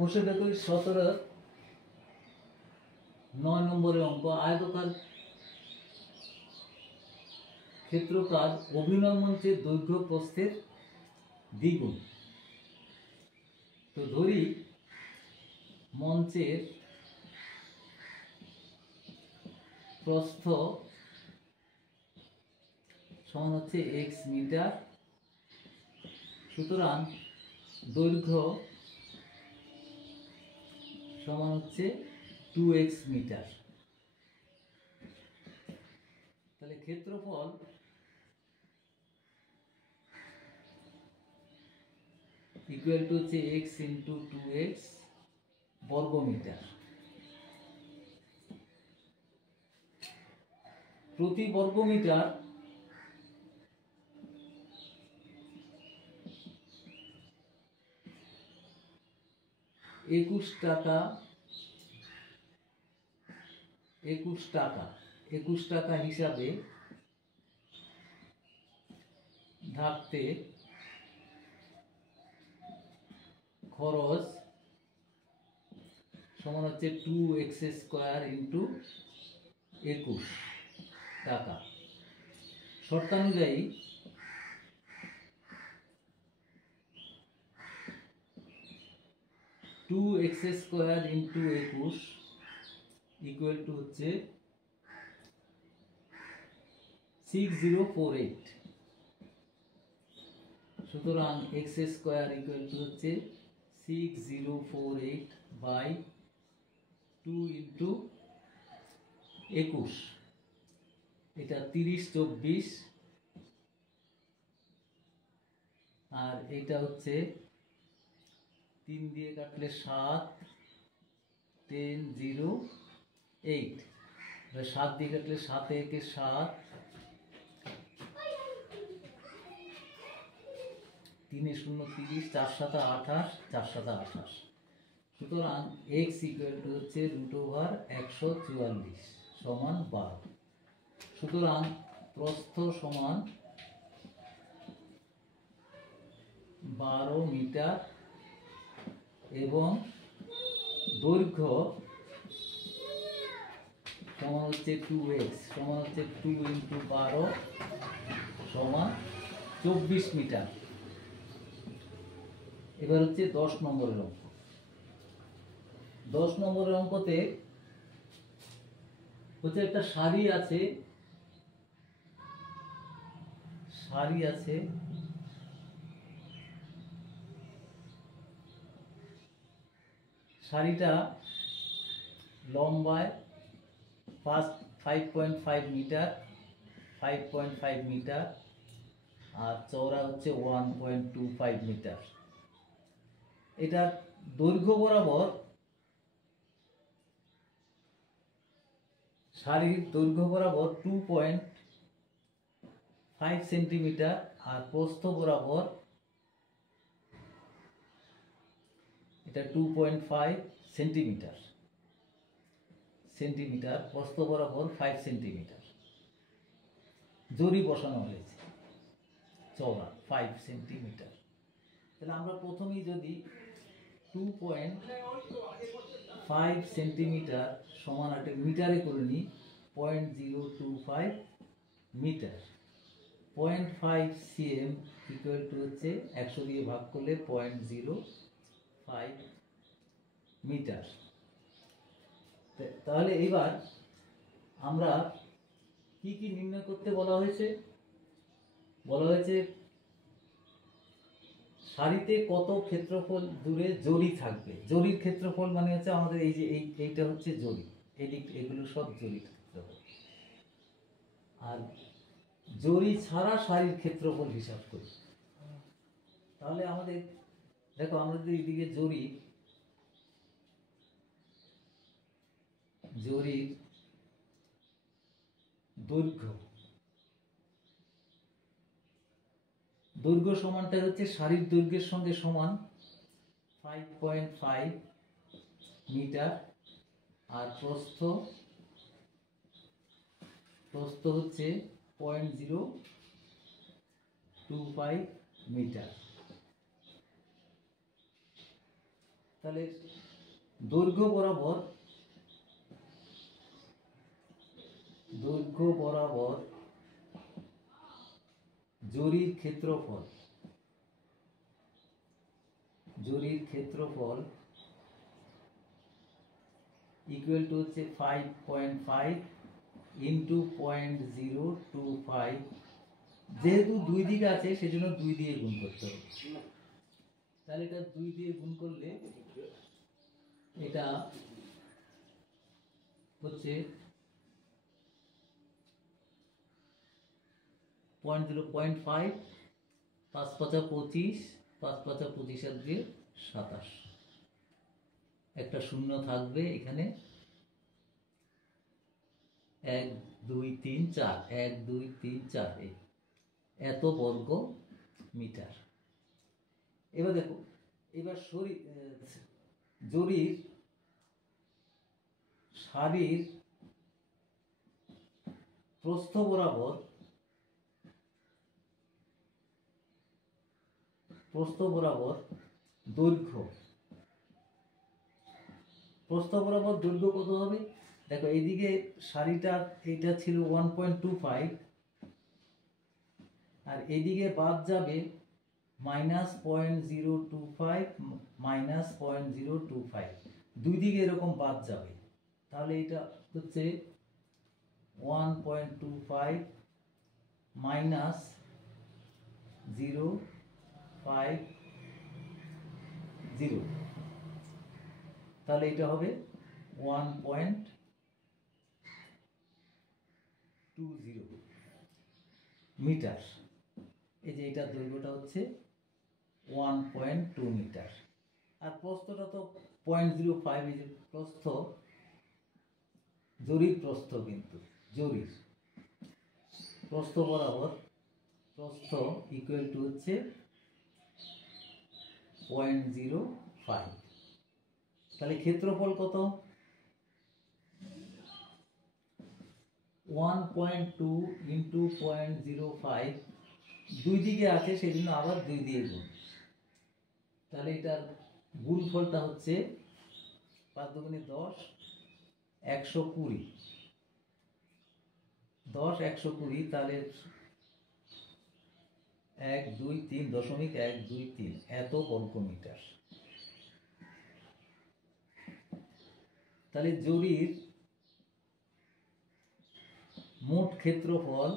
কোষে দেখো 17 9 নম্বরের অঙ্ক। আয়তকার ক্ষেত্রকার অভিনয় মঞ্চের দৈর্ঘ্য প্রস্থের দ্বিগুণ। তো ধরি মঞ্চের প্রস্থ সমান হচ্ছে x মিটার, সুতরাং দৈর্ঘ্য সমান হচ্ছে 2x মিটার। তাহলে ক্ষেত্রফল ইকুয়াল টু হচ্ছে x ইন্টু 2x বর্গ মিটার। প্রতি বর্গ মিটার একুশ টাকা হিসাবে থাকতে খরচ সমান হচ্ছে 2x স্কোয়ার ইন্টু 21 টাকা। শর্তানুযায়ী two X square into 21 equal to হচ্ছে 6048। সুতরাং এক্স স্কোয়ার ইকুয়াল টু হচ্ছে 6048 বাই 2 ইন্টু 21, এটা 3024, আর এটা হচ্ছে 3 দিয়ে কাটলে 7, 1008, 7 দিয়ে কাটলে 7 একে 7, 3 0 30, 4 7 28, 4 7 28। সুতরাং x ইকুয়াল টু হচ্ছে √144 সমান 12। সুতরাং প্রস্থ সমান 12 মিটার এবং দৈর্ঘ্য সমান হচ্ছে 2x সমান হচ্ছে 2 ইন্টু 12 সমান 24 মিটার। এবার হচ্ছে 10 নম্বরের অঙ্ক। 10 নম্বরের অঙ্কতে হচ্ছে একটা সারি আছে, সারিটা লম্বায় 5.5 মিটার, 5.5 মিটার, আর চওড়া হচ্ছে 1.25 মিটার। এটা দৈর্ঘ্য বরাবর, সারির দৈর্ঘ্য বরাবর 2.5 সেন্টিমিটার, আর প্রস্থ বরাবর এটা 2.5 সেন্টিমিটার, প্রস্থ বরাবর 5 সেন্টিমিটার। জরি বসানো হয়েছে, চওড়া 5 সেন্টিমিটার। তাহলে আমরা প্রথমেই যদি 2.5 সেন্টিমিটার সমান একটা মিটারে করে নিই, 0.025 মিটার, 0.5 cm ইকুয়াল টু হচ্ছে 100 দিয়ে ভাগ করলে 0.05 মিটার। তাহলে এবার আমরা কি কি নির্ণয় করতে বলা হয়েছে? সারিতে কত ক্ষেত্রফল দূরে জরি থাকবে। জরির ক্ষেত্রফল মানে হচ্ছে আমাদের এই যে এইটা হচ্ছে জরি, এগুলো সব জরির ক্ষেত্রফল। আর জরি ছাড়া সারির ক্ষেত্রফল হিসাব করি, তাহলে আমাদের দেখো, আমাদের এইদিকে জরির দৈর্ঘ্য সমানটা হচ্ছে সারির দৈর্ঘ্যের সঙ্গে সমান 5.5 মিটার, আর প্রস্থ হচ্ছে 0.025 মিটার। তাহলে দৈর্ঘ্য বরাবর জরির ক্ষেত্রফল ইকুয়াল টু হচ্ছে 5.5 ইন্টু 0.025। যেহেতু দুই দিকে আছে সেজন্য 2 দিয়ে গুণ করতে হবে। তাহলে এটা 2 দিয়ে গুণ করলে এটা হচ্ছে 0.5, 5 পাঁচা 25, 5 পাঁচা 25 আর 2 27। একটা শূন্য থাকবে এখানে। 1 2 3 4, 1 2 3 4 এত বর্গ মিটার। এবার দেখো, এবার জরির সারির প্রস্থ বরাবর দৈর্ঘ্য কত হবে? দেখো এইদিকে সারিটা এটা ছিল 1.25 আর এইদিকে বাদ যাবে -0.025 -0.025, দুই দিকে এরকম বাদ যাবে। তাহলে এটা হচ্ছে 1.25 মাইনাস 0.50, তাহলে এটা হবে 1.20 মিটার। এই যে এটার দৈর্ঘ্যটা হচ্ছে 1.2 মিটার আর প্রস্থটা তো 0.05। এই যে প্রস্থ, জরির প্রস্থ, কিন্তু জরির প্রস্থ বরাবর প্রস্থ ইকুয়াল টু হচ্ছে 0.05। তাহলে ক্ষেত্রফল কত? 1.2 ইন্টু 0.05, দুই দিকে আছে সেই জন্য আবার 2 দিয়ে গুণ। তাহলে এটার গুণফলটা হচ্ছে 5 দুগুণে 10, 120। 10 120, তাহলে 123.123 এত বর্গ মিটার। তাহলে জরির মোট ক্ষেত্রফল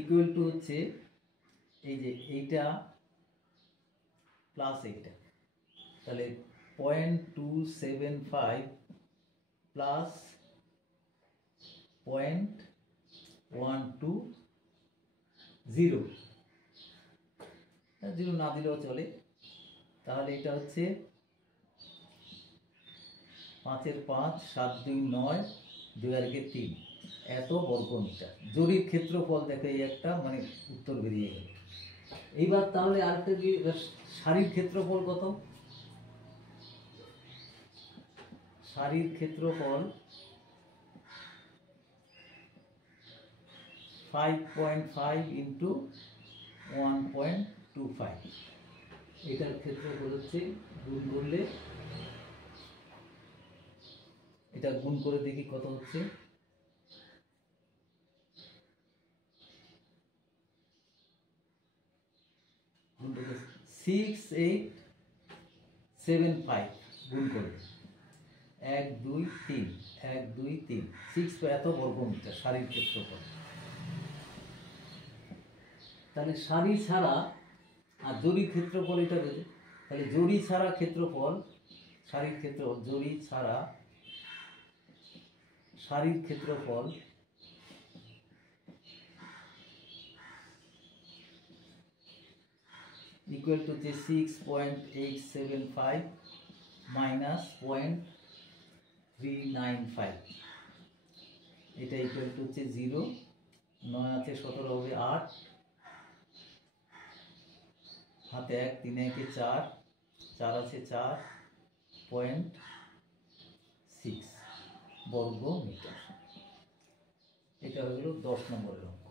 ইকুয়াল টু হচ্ছে এই যে এইটা প্লাস এইটা, তাহলে 0.275 প্লাস 0.120, 0 না দিলেও চলে। তাহলে এটা হচ্ছে 5 এর 5, 7 2 9, 2 আর 3 এত বর্গ মিটার। জরির ক্ষেত্রফল দেখো এই একটা মানে উত্তর বেরিয়ে গেল। এইবার তাহলে আরেকটা কি, সারির ক্ষেত্রফল কত? সারির ক্ষেত্রফল 5.5 ইন্টু 1.25। এটার ক্ষেত্রফল হচ্ছে, গুণ করলে, এটা গুণ করে দেখি কত হচ্ছে। 6875 গুণ করে 1 2 3 1 2 3 6 এত বর্গ মিটার সারির ক্ষেত্রফল। তাহলে সারি ছাড়া আর জরির ক্ষেত্রফল এটা বেঁধে, তাহলে জরি ছাড়া ক্ষেত্রফল, সারির ক্ষেত্রফল, জরি ছাড়া সারির ক্ষেত্রফল ইকুয়াল টু হচ্ছে 6.875 মাইনাস 0.395। এটা ইকুয়াল টু হচ্ছে 0, 9 আছে 17 হবে 8, হাতে 1 3 1 4, 4 আছে 4.6 বর্গ মিটার। এটা হলো 10 নম্বরের অঙ্ক।